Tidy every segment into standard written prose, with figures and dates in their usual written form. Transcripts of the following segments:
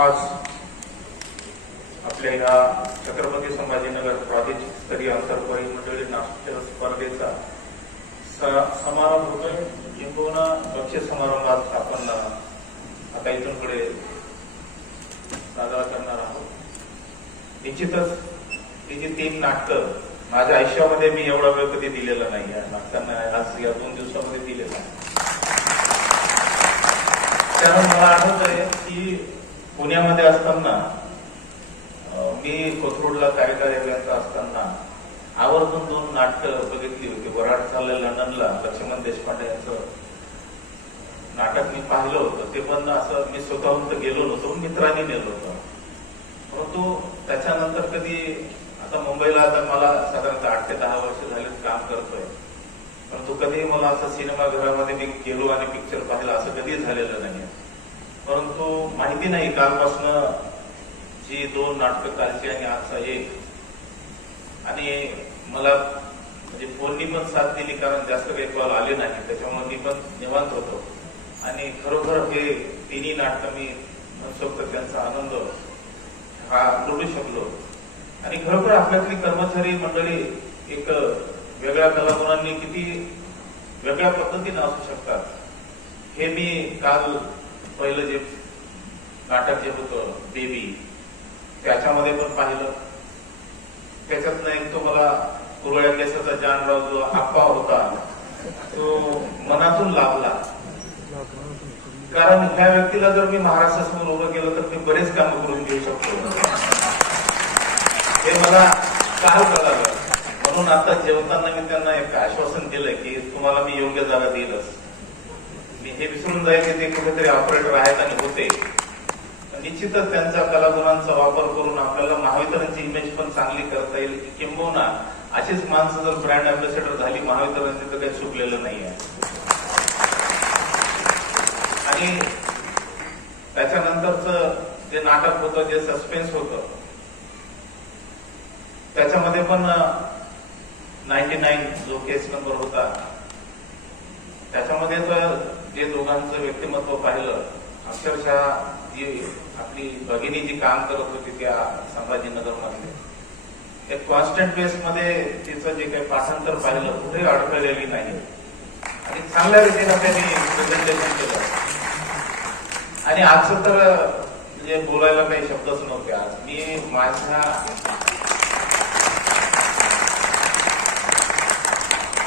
आज आपल्या या छत्रपती संभाजीनगर प्रादेशिक स्तरीय आंतरपरिमंडळी नाट्य स्पर्धेचा समारोप होतोय. किंबहुना बक्षीस समारंभात आपण आता इथून पुढे साजरा करणार आहोत. निश्चितच ही जी 3 नाटकं माझ्या आयुष्यामध्ये मी एवढा वेळ कधी दिलेला नाही आहे. नाटकांना आज या 2 दिवसामध्ये दिलेला आहे. त्यामुळे मला आठवत आहे की पुण्यामध्ये असताना मी कोथरूडला कार्यकार्यालयात असताना आवर्जून 2 नाटकं बघितली होती. वराड चाललं लंडनला लक्ष्मण देशपांडे यांचं नाटक मी पाहिलं होतं. ते पण असं मी स्वतःहून तर गेलो नव्हतो, मित्रांनी नेलं होतं. परंतु त्याच्यानंतर कधी आता मुंबईला आता मला साधारणतः 8 ते 10 वर्ष झालेच काम करतोय. परंतु कधी मला असं सिनेमाघरामध्ये मी गेलो आणि पिक्चर पाहिला असं कधी झालेलं नाही. परंतु माहिती नाही कालपासनं जी 2 नाटकं कालची आणि आजचा एक, आणि मला म्हणजे फोननी पण साथ दिली कारण जास्त काही कॉल आले नाही. त्याच्यामुळे मी पण निवांत होतो आणि खरोखर हे 3ही नाटकं मी मनसोक्त त्यांचा आनंद हा लुटू शकलो. आणि खरोखर आपल्यातली कर्मचारी मंडळी एक वेगळ्या कलागुणांनी किती वेगळ्या पद्धतीने असू शकतात हे मी काल पहिलं जे नाटक जे होतं बेबी त्याच्यामध्ये पण पाहिलं. त्याच्यातनं एक तो मला कुरळ्या केसाचा जानराव जो आप्पा होता तो मनातून लाभला. कारण ह्या व्यक्तीला जर मी महाराष्ट्रासमोर उभं केलं तर मी बरेच कामं करून घेऊ शकतो हे मला काल कळालं. म्हणून आता जेवताना मी त्यांना एक आश्वासन दिलंय की तुम्हाला मी योग्य जागा देईलच. मी हे विसरून जाईल की ते कुठेतरी ऑपरेटर आहेत आणि होते. निश्चितच त्यांच्या कलागुणांचा वापर करून आपल्याला महावितरणची इमेज पण चांगली करता येईल. किंबहुना अशीच माणसं जर ब्रँड अँबॅसेडर झाली महावितरणची तर काही चुकलेलं नाहीये. आणि त्याच्यानंतरच जे नाटक होतं जे सस्पेन्स होतं त्याच्यामध्ये पण 99 जो केस नंबर होता त्याच्यामध्ये तर जे दोघांचं व्यक्तिमत्व पाहिलं अक्षरशः जी आपली भगिनी जी काम करत होती त्या संभाजीनगर मध्ये एक कॉन्स्टंट बेस मध्ये तिचं जे काही पाठांतर पाहिलं कुठे अडकलेली नाही आणि चांगल्या रीतीनं त्यांनी प्रेझेंटेशन केलं. आणि आजचं तर म्हणजे बोलायला काही शब्दच नव्हते. आज मी माझ्या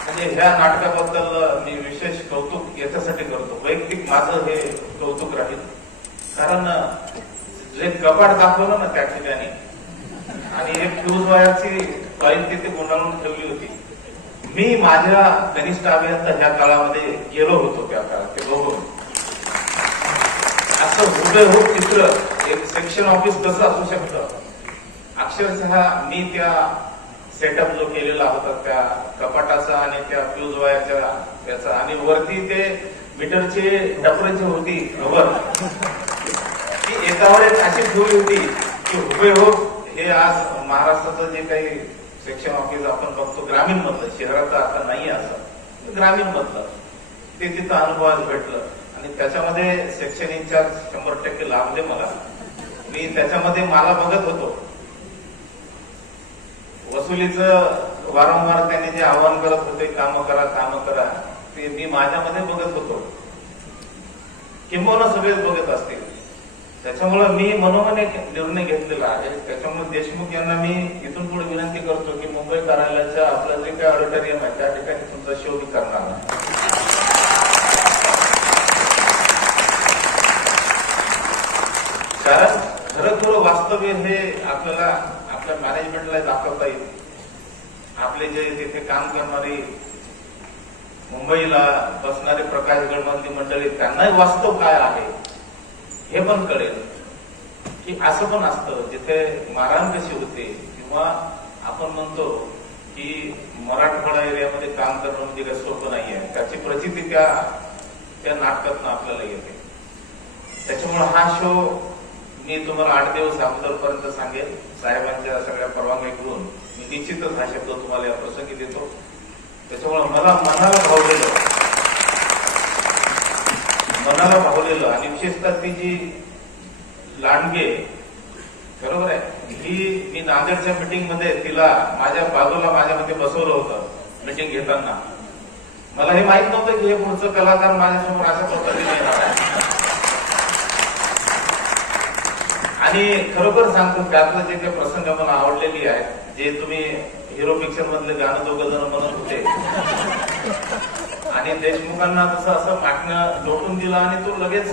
म्हणजे ह्या नाटकाबद्दल मी विशेष कौतुक याच्यासाठी करतो. वैयक्तिक माझं हे कौतुक राहील कारण जे कपाट दाखवलं ना त्या ठिकाणी आणि एक फ्यूज वायरची कॉईल तिथे गुंडाळून ठेवली होती. मी माझ्या कनिष्ठ अभियंता ह्या काळामध्ये गेलो होतो त्या काळात ते बघून असं हुबेहूब चित्र एक सेक्शन ऑफिस कसं असू शकतं. अक्षरशः मी त्या सेटअप जो केलेला होता त्या कपाटाचा आणि त्या फ्यूज वायरच्या त्याचा आणि वरती ते मीटरचे डबरची होती खबर ती एकावर एक अशी ठेवली होती की हुबेहूब हे आज महाराष्ट्राचं जे काही सेक्शन ऑफिस आपण बघतो ग्रामीण मधलं, शहराचं आता नाही असं ग्रामीण मधलं ते तिथं अनुभवास भेटलं. आणि त्याच्यामध्ये सेक्शन इन्चार्ज 100% लाभले मला. मी त्याच्यामध्ये मला बघत होतो वसुलीचं वारंवार त्यांनी जे आवाहन करत होते कामं करा ते मी माझ्यामध्ये बघत होतो. किंबहुना सगळेच बघत असतील. त्याच्यामुळे मी मनोमन एक निर्णय घेतलेला आहे. त्याच्यामुळे देशमुख यांना मी इथून पुढे विनंती करतो की मुंबई कार्यालयाच्या आपलं जे काही ऑडिटोरियम आहे त्या ठिकाणी तुमचा शो मी करणार नाही. कारण खरं वास्तव्य हे आपल्याला आपल्या मॅनेजमेंटला दाखवता येईल. आपले जे तिथे काम करणारी मुंबईला बसणारे प्रकाशगड मधली मंडळी त्यांनाही वास्तव काय आहे हे पण कळेल की असं पण असतं जिथे मारहाण कशी होते किंवा आपण म्हणतो की मराठवाडा एरियामध्ये काम करणं म्हणजे काही सोपं नाहीये. त्याची प्रचिती त्या नाटकातनं आपल्याला येते. त्याच्यामुळे हा शो मी तुम्हाला 8 दिवस अगोदरपर्यंत सांगेल. साहेबांच्या सगळ्या परवानगी घेऊन मी निश्चितच हा शब्द तुम्हाला या प्रसंगी देतो. त्याच्यामुळे मला मनाला भावलेलं आणि विशेषतः ती जी लांडगे, बरोबर आहे, ही मी नांदेडच्या मीटिंग मध्ये तिला माझ्या बाजूला माझ्यामध्ये बसवलं होतं मीटिंग घेताना. मला हे माहित नव्हतं की हे पुढचं कलाकार माझ्यासमोर अशा पद्धतीने येणार आहे. आणि खरोखर सांगतो त्यातलं जे काही प्रसंग मला आवडलेली आहे, जे तुम्ही हिरो पिक्चर मधले गाणं दोघं जण म्हणत होते आणि देशमुखांना तसं असं मागणं लोटून दिलं आणि तो लगेच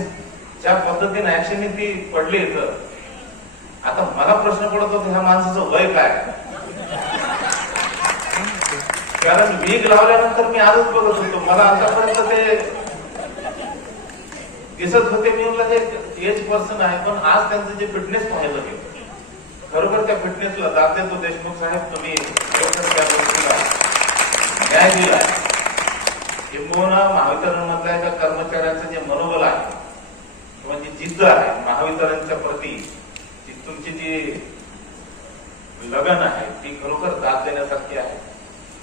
ज्या पद्धतीने ऍक्शन ती पडली इथं. आता मला प्रश्न पडत होता ह्या माणसाचं वय काय, कारण वीग लावल्यानंतर मी आजच बघत होतो, मला आतापर्यंत ते दिसत होते मी म्हणलं हे एज पर्सन आहे, पण आज त्यांचं जे फिटनेस पाहिलं गेलं, खरोखर त्या फिटनेसला दाद देतो देशमुख साहेब. तुम्ही खरोखर त्या गोष्टीला न्याय दिला. किंबहुना महावितरणमधल्या एका कर्मचाऱ्यांचं जे मनोबल आहे किंवा जी जिद्द आहे महावितरणच्या प्रती, तुमची जी लगन आहे ती खरोखर दाद देण्यासारखी आहे.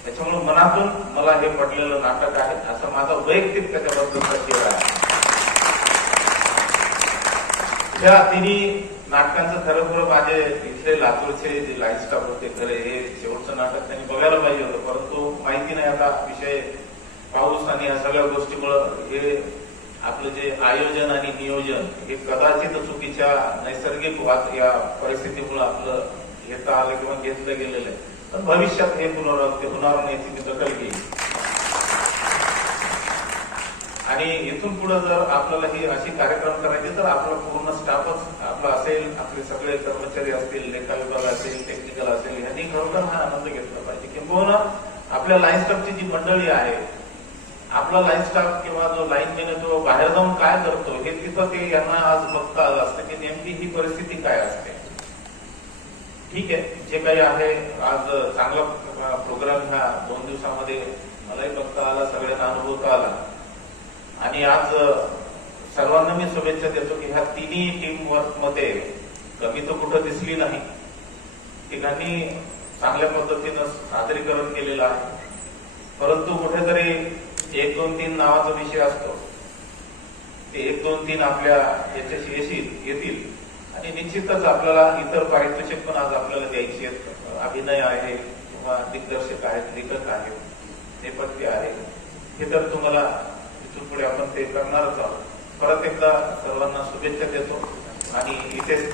त्याच्यामुळे मनातून मला हे पटलेलं नाटक आहे असं माझा वैयक्तिक त्याच्याबद्दलचा शेअर आहे. त्या तिन्ही नाटकांचं खरोखर माझे इथले लातूरचे जे लाईन स्टाफ होते, खरे हे शेवटचं नाटक त्यांनी बघायला पाहिजे होतं, परंतु माहिती नाही आता विषय पाऊस आणि या सगळ्या गोष्टीमुळं हे आपलं जे आयोजन आणि नियोजन हे कदाचित चुकीच्या नैसर्गिक या परिस्थितीमुळे आपलं घेता आलं किंवा घेतलं गेलेलं आहे. पण भविष्यात हे पुनरावृत्ती होणार नाही याची मी दखल घेईल. आणि इथून पुढे जर आपल्याला ही अशी कार्यक्रम करायचे तर आपला पूर्ण स्टाफच आपला असेल, आपले सगळे कर्मचारी असतील, लेखा विभाग असेल, टेक्निकल असेल, यांनी खरोखर हा आनंद घेतला पाहिजे. किंबहुना आपल्या लाईन स्टाफची जी मंडळी आहे, आपला लाईन स्टाफ किंवा जो लाईनमॅन आहे तो बाहेर जाऊन काय करतो हे तिथं ते यांना आज बघता आलं असतं की नेमकी ही परिस्थिती काय असते. ठीक आहे, जे काही आहे आज चांगला प्रोग्राम ह्या 2 दिवसामध्ये मलाही बघता आला, सगळ्यांना अनुभवता आला. आणि आज सर्वांना मी शुभेच्छा देतो की ह्या तिन्ही टीम वर्क मध्ये कमी तर कुठं दिसली नाही. तिघांनी चांगल्या पद्धतीनं सादरीकरण केलेलं आहे, परंतु कुठेतरी 1, 2, 3 नावाचा विषय असतो. ते 1, 2, 3 आपल्या याच्याशी येतील आणि निश्चितच आपल्याला इतर पारितोषिक पण आज आपल्याला द्यायची आहेत. अभिनय आहे किंवा दिग्दर्शक आहेत, लेखक आहेत, नेपथ्य आहे, हे तर तुम्हाला इथून पुढे आपण ते करणारच आहोत. परत एकदा सर्वांना शुभेच्छा देतो आणि इथेच